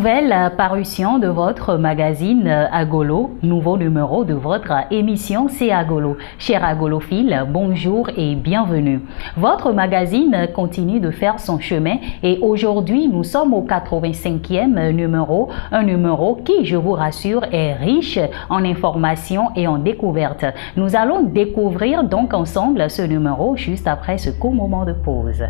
Nouvelle parution de votre magazine Agolo, nouveau numéro de votre émission C'est Agolo. Chers agolophiles, bonjour et bienvenue. Votre magazine continue de faire son chemin et aujourd'hui nous sommes au 85e numéro, un numéro qui, je vous rassure, est riche en informations et en découvertes. Nous allons découvrir donc ensemble ce numéro juste après ce court moment de pause.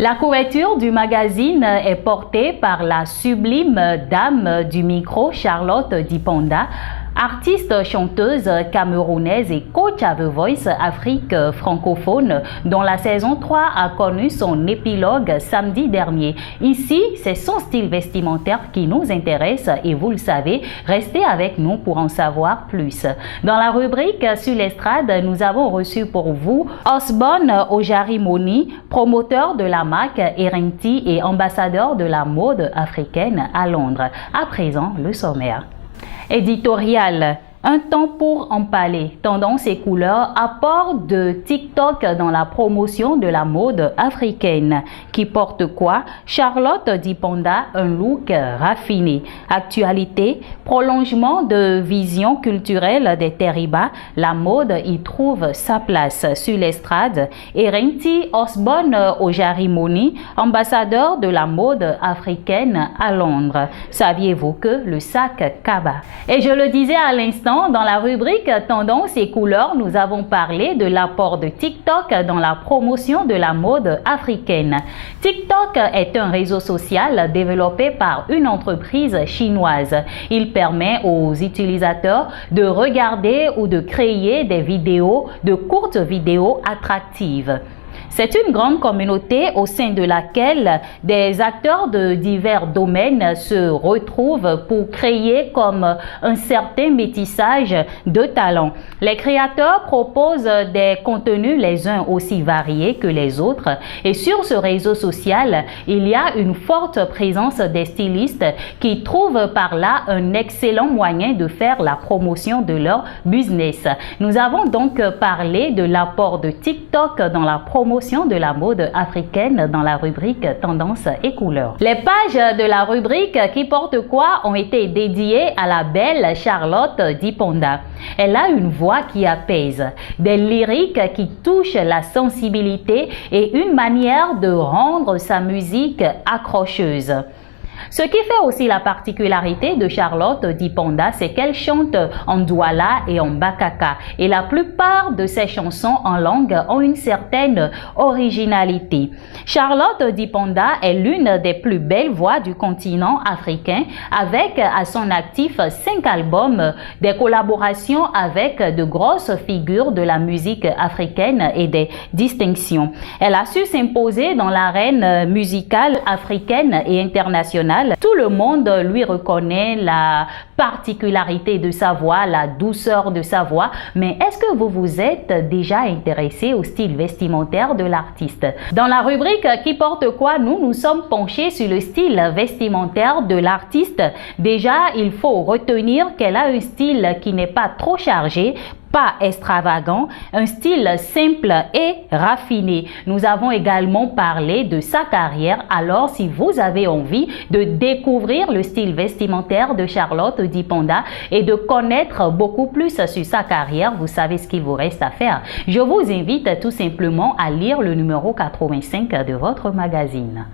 La couverture du magazine est portée par la sublime dame du micro, Charlotte Diponda, artiste chanteuse camerounaise et coach à The Voice Afrique francophone, dont la saison 3 a connu son épilogue samedi dernier. Ici, c'est son style vestimentaire qui nous intéresse et vous le savez, restez avec nous pour en savoir plus. Dans la rubrique Sur l'estrade, nous avons reçu pour vous Osborne Ojarimoni, promoteur de la marque Erenti et ambassadeur de la mode africaine à Londres. À présent, le sommaire. Éditorial. Un temps pour en parler. Tendance et couleurs, apport de TikTok dans la promotion de la mode africaine. Qui porte quoi? Charlotte Diponda, un look raffiné. Actualité, prolongement de vision culturelle des Terribas. La mode y trouve sa place. Sur l'estrade, Erenti Osborne Ojarimoni, ambassadeur de la mode africaine à Londres. Saviez-vous que le sac Kaba? Et je le disais à l'instant, dans la rubrique Tendance et couleurs, nous avons parlé de l'apport de TikTok dans la promotion de la mode africaine. TikTok est un réseau social développé par une entreprise chinoise. Il permet aux utilisateurs de regarder ou de créer des vidéos, de courtes vidéos attractives. C'est une grande communauté au sein de laquelle des acteurs de divers domaines se retrouvent pour créer comme un certain métissage de talents. Les créateurs proposent des contenus les uns aussi variés que les autres et sur ce réseau social, il y a une forte présence des stylistes qui trouvent par là un excellent moyen de faire la promotion de leur business. Nous avons donc parlé de l'apport de TikTok dans la promotion de la mode africaine dans la rubrique Tendance et couleurs. Les pages de la rubrique Qui porte quoi ont été dédiées à la belle Charlotte Diponda. Elle a une voix qui apaise, des lyriques qui touchent la sensibilité et une manière de rendre sa musique accrocheuse. Ce qui fait aussi la particularité de Charlotte Diponda, c'est qu'elle chante en douala et en bakaka. Et la plupart de ses chansons en langue ont une certaine originalité. Charlotte Diponda est l'une des plus belles voix du continent africain, avec à son actif 5 albums, des collaborations avec de grosses figures de la musique africaine et des distinctions. Elle a su s'imposer dans l'arène musicale africaine et internationale. Tout le monde lui reconnaît la particularité de sa voix, la douceur de sa voix. Mais est-ce que vous vous êtes déjà intéressé au style vestimentaire de l'artiste? Dans la rubrique Qui porte quoi, nous nous sommes penchés sur le style vestimentaire de l'artiste. Déjà, il faut retenir qu'elle a un style qui n'est pas trop chargé, pas extravagant, un style simple et raffiné. Nous avons également parlé de sa carrière. Alors, si vous avez envie de découvrir le style vestimentaire de Charlotte Diponda et de connaître beaucoup plus sur sa carrière, vous savez ce qu'il vous reste à faire. Je vous invite tout simplement à lire le numéro 85 de votre magazine.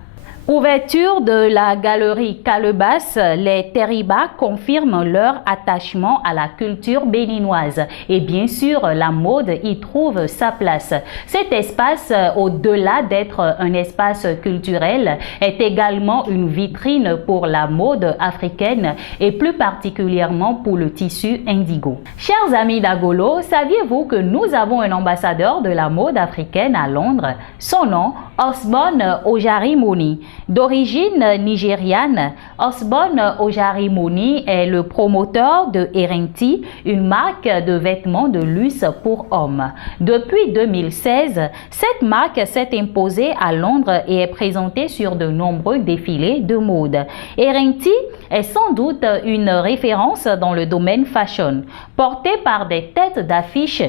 Ouverture de la galerie Calebasse, les Terribas confirment leur attachement à la culture béninoise et bien sûr la mode y trouve sa place. Cet espace, au-delà d'être un espace culturel, est également une vitrine pour la mode africaine et plus particulièrement pour le tissu indigo. Chers amis d'Agolo, saviez-vous que nous avons un ambassadeur de la mode africaine à Londres? Son nom, Osborne Ojarimoni. D'origine nigériane, Osborne Ojarimoni est le promoteur de Erenti, une marque de vêtements de luxe pour hommes. Depuis 2016, cette marque s'est imposée à Londres et est présentée sur de nombreux défilés de mode. Erenti est sans doute une référence dans le domaine fashion. Portée par des têtes d'affiche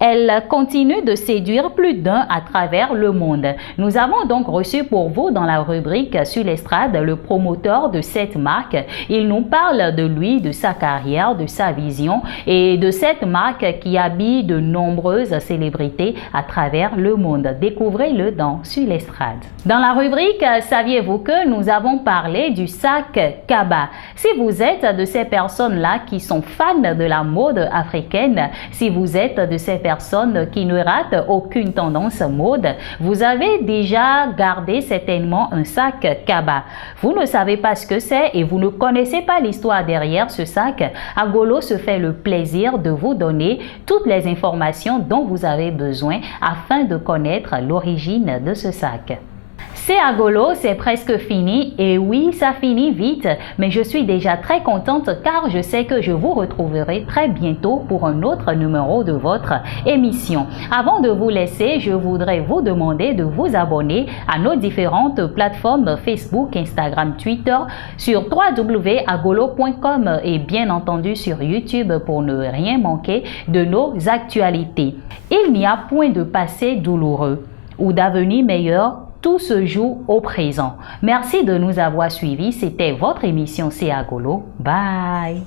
Elle continue de séduire plus d'un à travers le monde. Nous avons donc reçu pour vous dans la rubrique Sur l'estrade le promoteur de cette marque. Il nous parle de lui, de sa carrière, de sa vision et de cette marque qui habille de nombreuses célébrités à travers le monde. Découvrez-le dans Sur l'estrade. Dans la rubrique Saviez-vous que nous avons parlé du sac Kaba. Si vous êtes de ces personnes-là qui sont fans de la mode africaine, si vous êtes de ces personnes qui ne ratent aucune tendance mode, vous avez déjà gardé certainement un sac Kaba. Vous ne savez pas ce que c'est et vous ne connaissez pas l'histoire derrière ce sac. Agolo se fait le plaisir de vous donner toutes les informations dont vous avez besoin afin de connaître l'origine de ce sac. C'est Agolo, c'est presque fini et oui, ça finit vite, mais je suis déjà très contente car je sais que je vous retrouverai très bientôt pour un autre numéro de votre émission. Avant de vous laisser, je voudrais vous demander de vous abonner à nos différentes plateformes Facebook, Instagram, Twitter, sur www.agolo.com et bien entendu sur YouTube pour ne rien manquer de nos actualités. Il n'y a point de passé douloureux ou d'avenir meilleur. Tout se joue au présent. Merci de nous avoir suivis. C'était votre émission C'est Agolo. Bye.